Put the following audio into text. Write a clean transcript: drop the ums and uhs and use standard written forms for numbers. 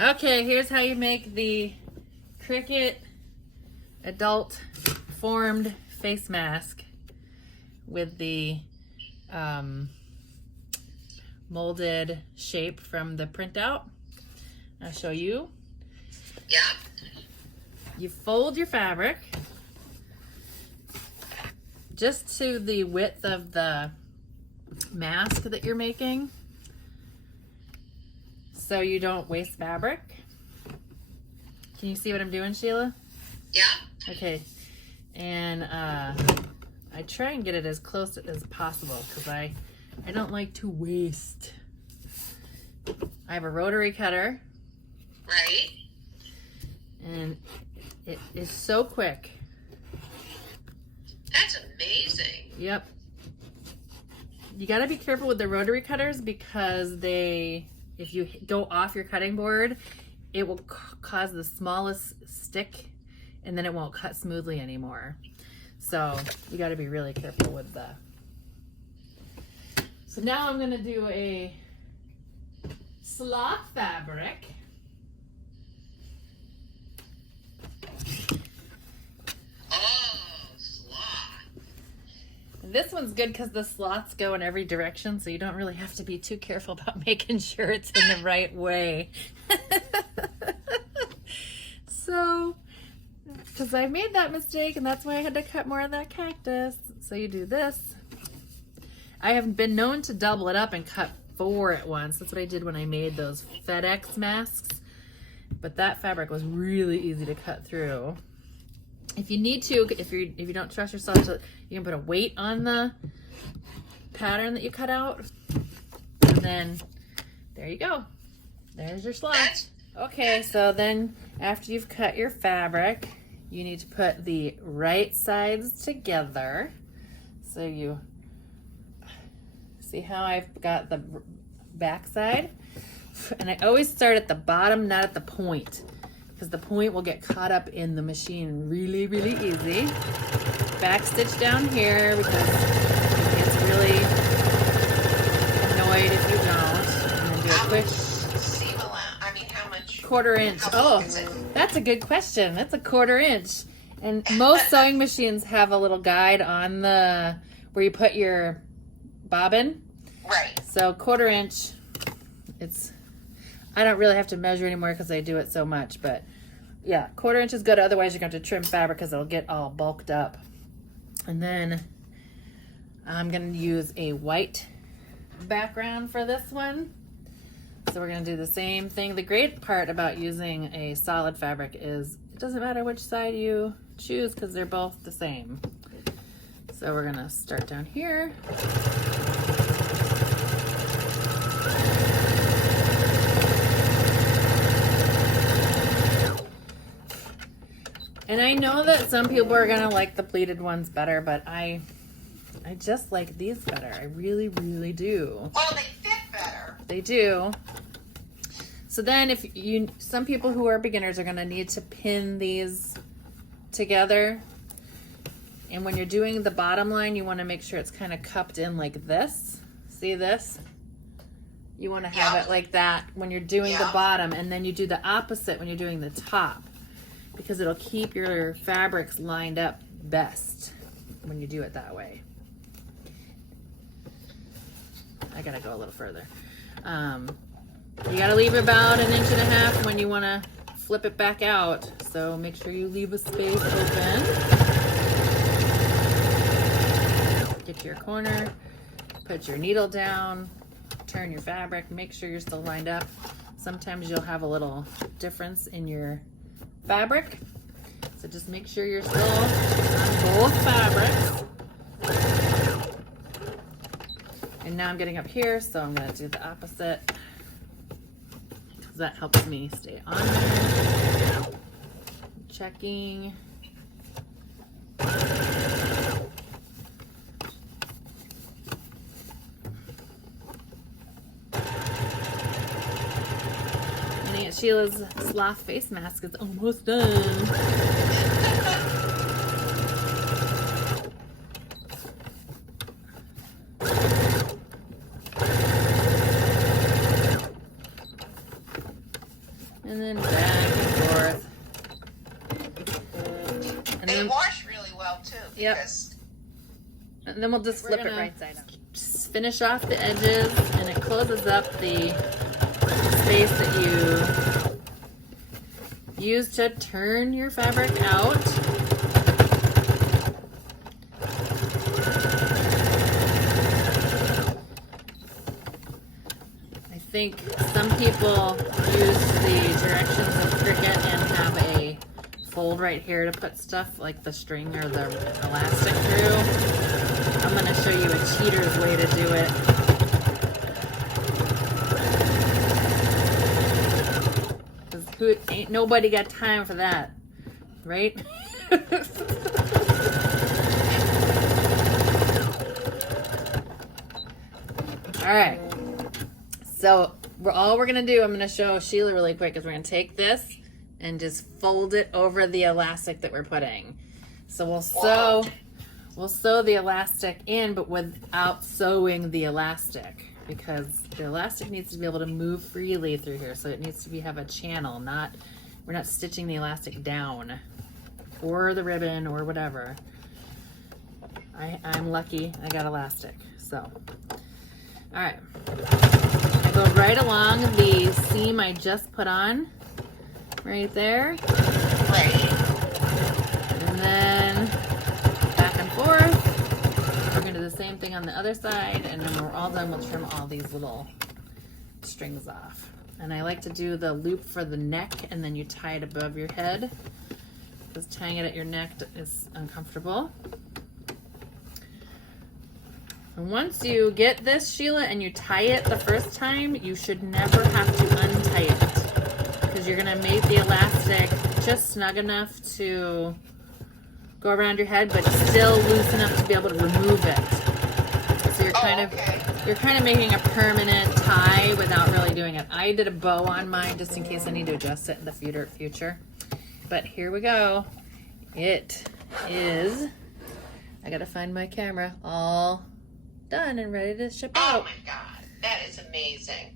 Okay, here's how you make the Cricut adult formed face mask with the molded shape from the printout. I'll show you. Yeah. You fold your fabric just to the width of the mask that you're making, so you don't waste fabric. Can you see what I'm doing, Sheila? Yeah. Okay. And I try and get it as close as possible because I don't like to waste. I have a rotary cutter. Right. And it is so quick. That's amazing. Yep. You got to be careful with the rotary cutters because if you go off your cutting board, it will cause the smallest stick and then it won't cut smoothly anymore. So you got to be really careful with the. So now I'm going to do a sloth fabric. Oh, sloth. This one's good because the sloths go in every direction, so you don't really have to be too careful about making sure it's in the right way. So, because I made that mistake, and that's why I had to cut more of that cactus. So you do this. I have been known to double it up and cut 4 at once. That's what I did when I made those FedEx masks. But that fabric was really easy to cut through. If you need to, if you don't trust yourself, you can put a weight on the pattern that you cut out, and then there you go. There's your sloth. Okay, so then after you've cut your fabric, you need to put the right sides together. So you see how I've got the back side, and I always start at the bottom, not at the point, because the point will get caught up in the machine really, really easy. Back stitch down here because it gets really annoyed if you don't. And then do a quick Seam allowance. I mean, how much? 1/4 inch. Oh, that's a good question. That's a 1/4 inch. And most sewing machines have a little guide on the where you put your bobbin. Right. So 1/4 inch. I don't really have to measure anymore because I do it so much, but yeah, 1/4 inch is good. Otherwise, you're going to have to trim fabric because it'll get all bulked up. And then I'm going to use a white background for this one. So we're going to do the same thing. The great part about using a solid fabric is it doesn't matter which side you choose because they're both the same. So we're going to start down here. And I know that some people are gonna like the pleated ones better, but I just like these better. I really, really do. Well, they fit better. They do. So then some people who are beginners are gonna need to pin these together. And when you're doing the bottom line, you wanna make sure it's kind of cupped in like this. See this? You wanna have it like that when you're doing the bottom, and then you do the opposite when you're doing the top, because it'll keep your fabrics lined up best when you do it that way. I gotta go a little further. You gotta leave about 1.5 inches when you wanna flip it back out. So make sure you leave a space open. Get to your corner, put your needle down, turn your fabric, make sure you're still lined up. Sometimes you'll have a little difference in your fabric, so just make sure you're still on both fabrics. And now I'm getting up here, so I'm going to do the opposite because that helps me stay on there. Checking. Aunt Sheila's sloth face mask is almost done. And then back and forth. And They then, wash really well too. Yep. Because and then we'll just flip it right side up. Just finish off the edges, and it closes up the space that you use to turn your fabric out. I think some people use the directions of Cricut and have a fold right here to put stuff like the string or the elastic through. I'm going to show you a cheater's way to do it. Ain't nobody got time for that, right? All right. So all we're gonna do, I'm gonna show Sheila really quick, is we're gonna take this and just fold it over the elastic that we're putting. So we'll sew the elastic in, but without sewing the elastic, because the elastic needs to be able to move freely through here. So it needs to have a channel, we're not stitching the elastic down or the ribbon or whatever. I'm lucky I got elastic. So, all right. I go right along the seam I just put on, right there. right. And then back and forth. We're gonna do the same thing on the other side, and then when we're all done, we'll trim all these little strings off. And I like to do the loop for the neck, and then you tie it above your head, because tying it at your neck is uncomfortable. And once you get this, Sheila, and you tie it the first time, you should never have to untie it, because you're gonna make the elastic just snug enough to go around your head, but still loose enough to be able to remove it. So you're you're kind of making a permanent tie without really doing it. I did a bow on mine just in case I need to adjust it in the future. But here we go. It is, I gotta find my camera, all done and ready to ship Oh out. my God, that is amazing.